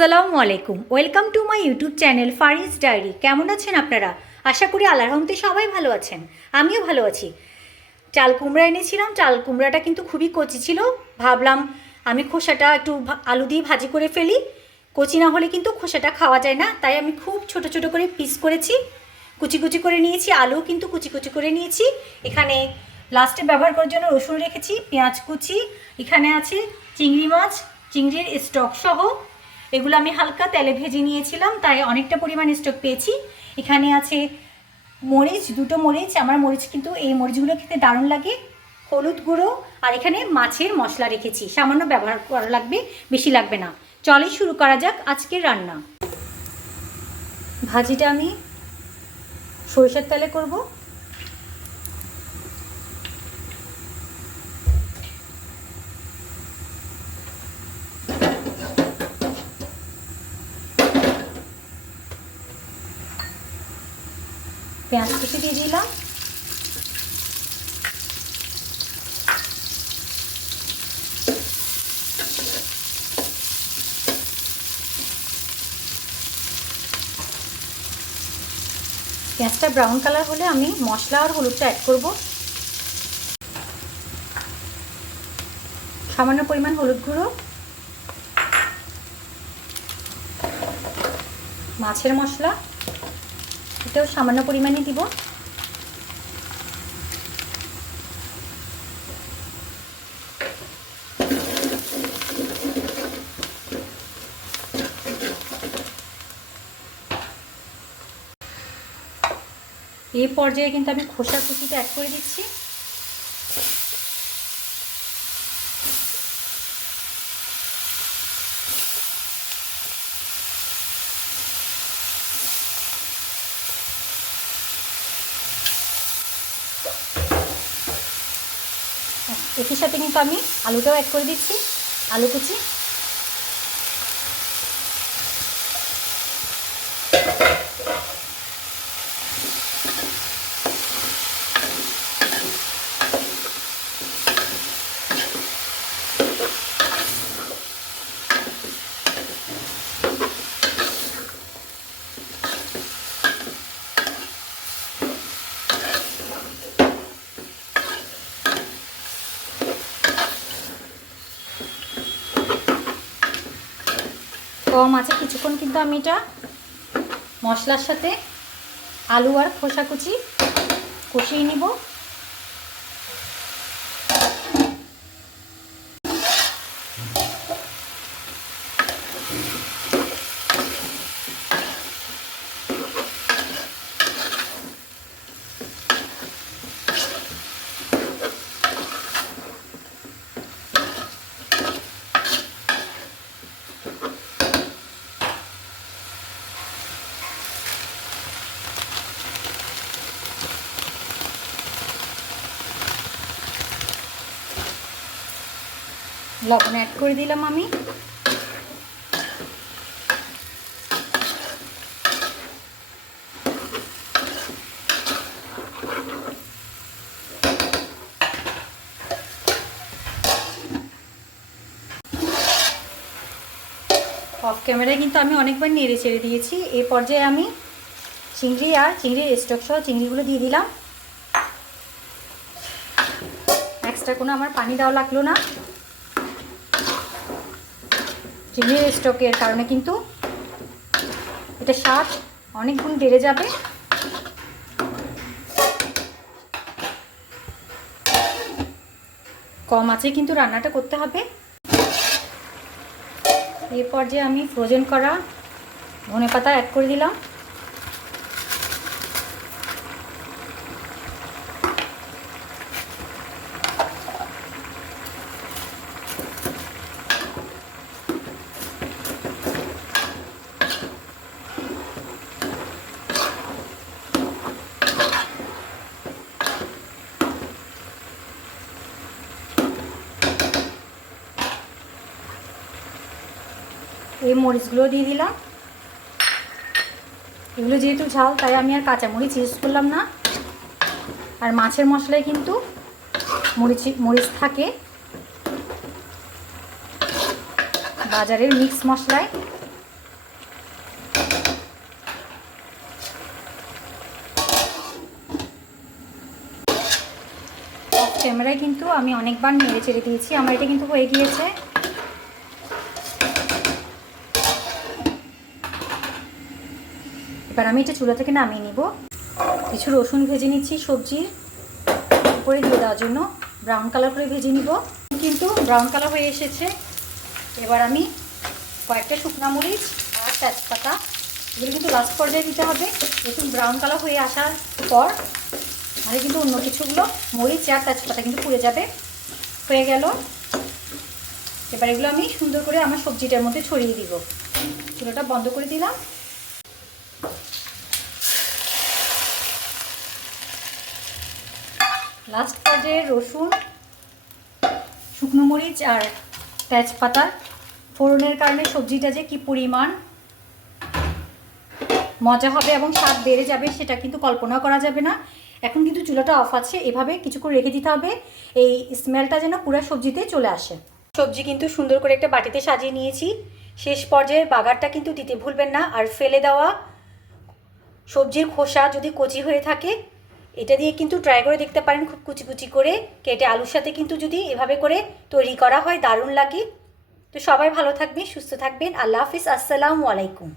আসসালামু আলাইকুম, welcome to my YouTube channel Faris diary. কেমন আছেন আপনারা? আশা করি আল্লাহর রহমতে সবাই ভালো আছেন। আমিও ভালো আছি। চাল কুমড়া এনেছিলাম। চাল কুমড়াটা কিন্তু খুবই কচি ছিল। ভাবলাম আমি খোসাটা একটু আলু দিয়ে ভাজি করে ফেলি। কচি না হলে কিন্তু খোসাটা খাওয়া যায় না, তাই আমি খুব ছোট ছোট করে পিস করেছি, কুচি কুচি করে নিয়েছি। আলু কিন্তু কুচি কুচি করে নিয়েছি। এখানে লাস্টে ব্যবহার করার জন্য রসুন রেখেছি, পেঁয়াজ কুচি, এখানে আছে চিংড়ি মাছ, চিংড়ির স্টক সহ। এগুলো আমি হালকা তেলে ভেজে নিয়েছিলাম, তাই অনেকটা পরিমাণ স্টক পেয়েছি। এখানে আছে মরিচ, দুটো মরিচ। আমার মরিচ কিন্তু এই মরিচগুলো খেতে দারুণ লাগে। হলুদ গুঁড়ো, আর এখানে মাছের মশলা রেখেছি, সামান্য ব্যবহার করা লাগবে, বেশি লাগবে না। চলেই শুরু করা যাক আজকের রান্না। ভাজিটা আমি সরিষার তেলে করব। পেঁয়াজ কুচি দিয়ে দিলাম। পেঁয়াজটা ব্রাউন কালার হলে আমি মশলা আর হলুদটা অ্যাড করব। সামান্য পরিমাণ হলুদ গুঁড়ো, মাছের মশলা এটাও সামান্য পরিমাণে দিব। এই পর্যায়ে কিন্তু আমি খোসা কুচিটা অ্যাড করে দিচ্ছি। একই সাথে কিন্তু আমি আলুটাও অ্যাড করে দিচ্ছি, আলু কুচি। কম আছে কিছুক্ষণ কিন্তু আমি এটা মশলার সাথে আলু আর খোসা কুচি কষিয়ে নিব। লবণ অ্যাড করে দিলাম আমি। অফ ক্যামেরায় কিন্তু আমি অনেকবার নেড়ে চেড়ে দিয়েছি। এই পর্যায়ে আমি চিংড়ি আর চিংড়ির স্টক সহ চিংড়িগুলো দিয়ে দিলাম। এক্সট্রা কোনো আমার পানি দেওয়া লাগলো না। চিংড়ির স্টকের কারণে কিন্তু এটা স্বাদ অনেক গুণ বেড়ে যাবে। কম আঁচে কিন্তু রান্নাটা করতে হবে। এই পর্যায়ে আমি ফ্রোজেন করা ধনেপাতা অ্যাড করে দিলাম। এই মরিচগুলো দিয়ে দিলাম। এগুলো যেহেতু ঝাল, তাই আমি আর কাঁচামরিচ ইউজ করলাম না। আর মাছের মশলায় কিন্তু মরিচ থাকে, বাজারের মিক্স মশলায় ক্যামেরায় কিন্তু আমি অনেকবার নেড়ে চেড়ে দিয়েছি, আমার এটা কিন্তু হয়ে গিয়েছে। এবার আমি এটা চুলা থেকে নামিয়ে নিব। কিছু রসুন ভেজে নিচ্ছি সবজির উপরে দিয়ে দেওয়ার জন্য, ব্রাউন কালার করে ভেজে নিব। কিন্তু ব্রাউন কালার হয়ে এসেছে। এবার আমি কয়েকটা শুকনো মরিচ আর তেজপাতা, এগুলো কিন্তু লাস্ট পর্যায়ে দিতে হবে। একটু ব্রাউন কালার হয়ে আসার পর তাহলে কিন্তু অন্য কিছুগুলো মরিচ আর তেজপাতা কিন্তু পুড়ে যাবে। হয়ে গেল। এবার এগুলো আমি সুন্দর করে আমার সবজিটার মধ্যে ছড়িয়ে দিব। চুলাটা বন্ধ করে দিলাম। লাস্ট পর্যায়ে রসুন, শুকনো মরিচ আর তেজপাতা ফোড়নের কারণে সবজিটা যে কি পরিমাণ মজা হবে এবং স্বাদ বেড়ে যাবে সেটা কিন্তু কল্পনা করা যাবে না। এখন কিন্তু চুলাটা অফ আছে, এভাবে কিছুক্ষণ রেখে দিতে হবে, এই স্মেলটা যেন পুরো সবজিতে চলে আসে। সবজি কিন্তু সুন্দর করে একটা বাটিতে সাজিয়ে নিয়েছি। শেষ পর্যায়ে বাগারটা কিন্তু দিতে ভুলবেন না। আর ফেলে দেওয়া সবজির খোসা যদি কচি হয়ে থাকে, এটা দিয়ে কিন্তু ট্রাই করে দেখতে পারেন, খুব কুচি কুচি করে কেটে আলুর সাথে কিন্তু যদি এভাবে করে তৈরি করা হয় দারুণ লাগে। তো সবাই ভালো থাকবেন, সুস্থ থাকবেন। আল্লাহ হাফিজ, আসসালামু আলাইকুম।